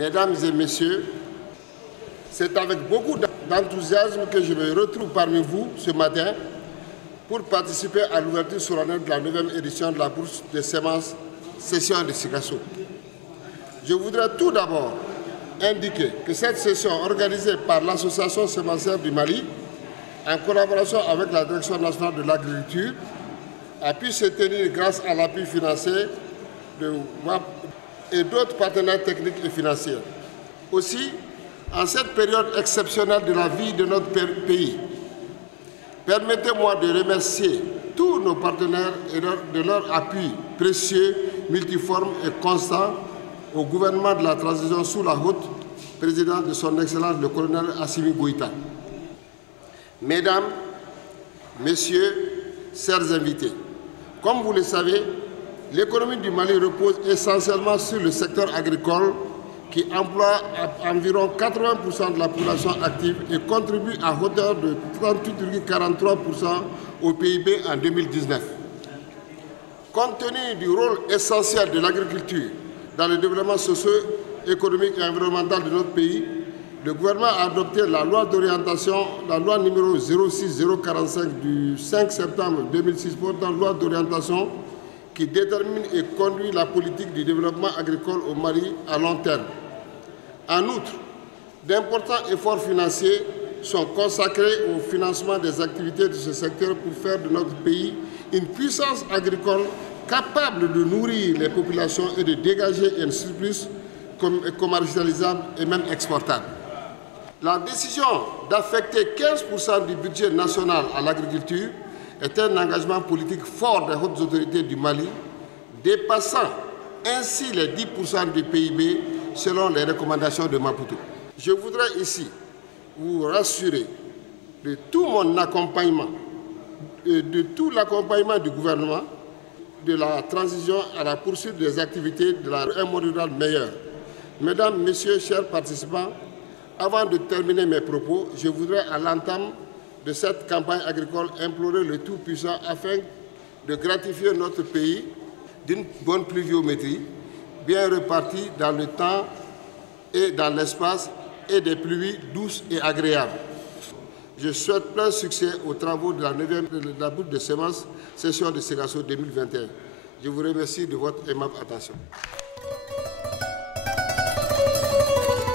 Mesdames et messieurs, c'est avec beaucoup d'enthousiasme que je me retrouve parmi vous ce matin pour participer à l'ouverture solennelle de la 9e édition de la bourse de semences session de Sikasso. Je voudrais tout d'abord indiquer que cette session organisée par l'Association sémencière du Mali, en collaboration avec la Direction nationale de l'agriculture, a pu se tenir grâce à l'appui financier de WAP et d'autres partenaires techniques et financiers. Aussi, en cette période exceptionnelle de la vie de notre pays, permettez-moi de remercier tous nos partenaires et de leur appui précieux, multiforme et constant au gouvernement de la transition sous la haute présidence de son Excellence le colonel Assimi Goïta. Mesdames, Messieurs, chers invités, comme vous le savez, l'économie du Mali repose essentiellement sur le secteur agricole qui emploie environ 80% de la population active et contribue à hauteur de 38,43% au PIB en 2019. Compte tenu du rôle essentiel de l'agriculture dans le développement socio-économique et environnemental de notre pays, le gouvernement a adopté la loi d'orientation, la loi numéro 06045 du 5 septembre 2006 portant loi d'orientation qui détermine et conduit la politique du développement agricole au Mali à long terme. En outre, d'importants efforts financiers sont consacrés au financement des activités de ce secteur pour faire de notre pays une puissance agricole capable de nourrir les populations et de dégager un surplus commercialisable et même exportable. La décision d'affecter 15% du budget national à l'agriculture est un engagement politique fort des hautes autorités du Mali, dépassant ainsi les 10% du PIB selon les recommandations de Maputo. Je voudrais ici vous rassurer de tout mon accompagnement, de tout l'accompagnement du gouvernement, de la transition à la poursuite des activités de un monde rural meilleur. Mesdames, Messieurs, chers participants, avant de terminer mes propos, je voudrais à l'entame de cette campagne agricole implorer le Tout-Puissant afin de gratifier notre pays d'une bonne pluviométrie, bien répartie dans le temps et dans l'espace et des pluies douces et agréables. Je souhaite plein succès aux travaux de la bourse de semences session de Sikasso 2021. Je vous remercie de votre aimable attention.